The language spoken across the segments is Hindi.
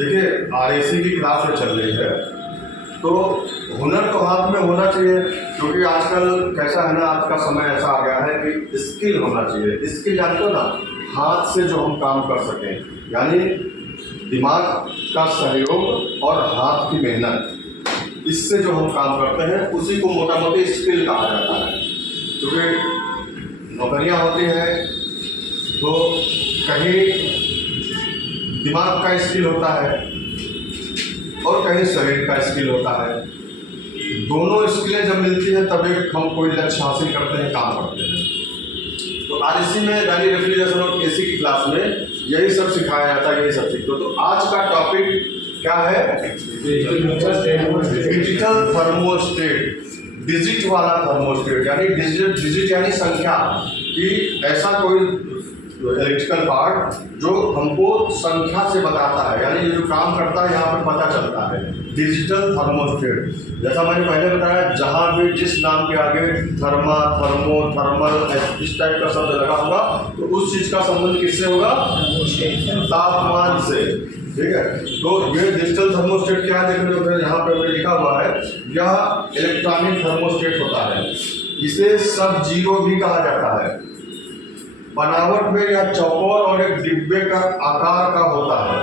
देखिए आरएसी की क्लास में चल रही है, तो हुनर तो हाथ में होना चाहिए, क्योंकि आजकल कैसा है ना, आज का समय ऐसा आ गया है कि स्किल होना चाहिए। स्किल जानते हो ना, हाथ से जो हम काम कर सकें, यानी दिमाग का सहयोग और हाथ की मेहनत, इससे जो हम काम करते हैं उसी को मोटा मोटी स्किल कहा जाता है। क्योंकि नौकरियां होती हैं तो कहीं दिमाग का स्किल होता है और कहीं शरीर का स्किल होता है। दोनों स्किलें जब मिलती हैं तब एक हम कोई लक्ष्य हासिल करते हैं, काम करते हैं। तो आरएसी में यानी रेफ्रिजरेशन और एसी की क्लास में यही सब सिखाया जाता है, यही सब सीखते हो। तो आज का टॉपिक क्या है? डिजिटल थर्मोस्टेट, डिजिट वाला थर्मोस्टेट, यानी डिजिट यानी संख्या कि ऐसा कोई इलेक्ट्रिकल पार्ट जो हमको संख्या से बताता है, यानी ये जो काम करता है यहाँ पर पता चलता है। डिजिटल थर्मोस्टेट, जैसा मैंने पहले बताया, जहाँ भी जिस नाम के आगे थर्मा, थर्मो, थर्मल इस टाइप का शब्द लगा होगा तो उस चीज़ का संबंध किससे होगा? तापमान से। ठीक है, तो ये डिजिटल थर्मोस्टेट क्या है देखने को यहाँ पे लिखा हुआ है, यह इलेक्ट्रॉनिक थर्मोस्टेट होता है। इसे सब जीरो भी कहा जाता है। बनावट में यह चौकोर और एक डिब्बे का आकार का होता है।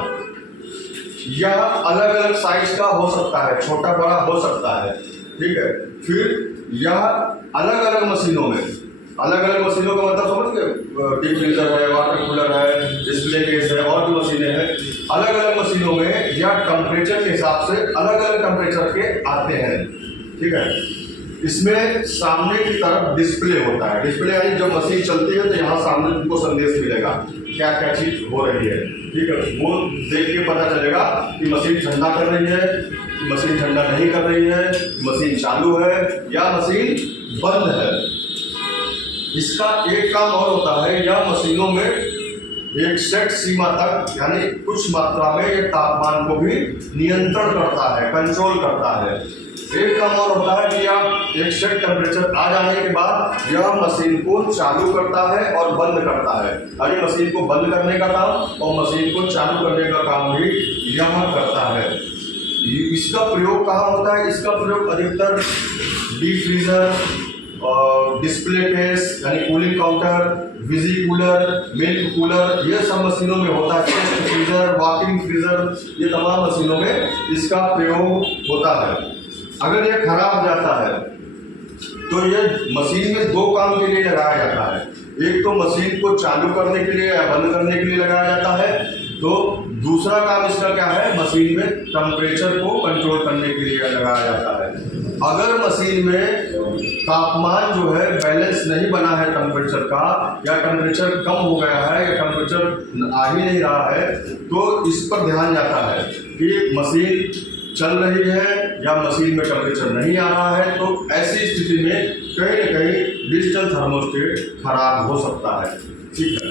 यह अलग अलग साइज का हो सकता है, छोटा बड़ा हो सकता है। ठीक है, फिर यह अलग अलग मशीनों में, अलग अलग मशीनों का मतलब समझ गए, डीप फ्रीजर है, वाटर कूलर है, डिस्प्ले केस है, और भी मशीनें हैं। अलग अलग मशीनों में यह टेम्परेचर के हिसाब से अलग अलग टेम्परेचर के आते हैं। ठीक है, इसमें सामने की तरफ डिस्प्ले होता है। डिस्प्ले यानी जब मशीन चलती है तो यहाँ सामने तुमको संदेश मिलेगा क्या क्या चीज हो रही है। ठीक है, वो देख के पता चलेगा कि मशीन ठंडा कर रही है, कि मशीन ठंडा नहीं कर रही है, मशीन चालू है या मशीन बंद है। इसका एक काम और होता है, यह मशीनों में एक सेट सीमा तक यानी कुछ मात्रा में ये तापमान को भी नियंत्रण करता है, कंट्रोल करता है। एक काम और होता है कि यह एक सेट टेम्परेचर आ जाने के बाद यह मशीन को चालू करता है और बंद करता है। यानी मशीन को बंद करने का काम और मशीन को चालू करने का काम भी यह करता है। इसका प्रयोग कहाँ होता है? इसका प्रयोग अधिकतर डीप फ्रीजर और डिस्प्ले केस यानी cooling counter, visi cooler, milk cooler, ये सब मशीनों में होता है। टेस्ट फ्रीजर, वॉकिंग फ्रीजर, ये तमाम मशीनों में इसका प्रयोग होता है। अगर ये खराब हो जाता है तो ये मशीन में दो काम के लिए लगाया जाता है। एक तो मशीन को चालू करने के लिए या बंद करने के लिए लगाया जाता है, तो दूसरा काम इसका क्या है? मशीन में टेम्परेचर को कंट्रोल करने के लिए लगाया जाता है। अगर मशीन में तापमान जो है बैलेंस नहीं बना है टेम्परेचर का, या टेम्परेचर कम हो गया है या टेम्परेचर आ ही नहीं रहा है, तो इस पर ध्यान जाता है कि मशीन चल रही है या मशीन में टेम्परेचर नहीं आ रहा है। तो ऐसी स्थिति में कहीं न कहीं डिजिटल थर्मोस्टेट खराब हो सकता है। ठीक है।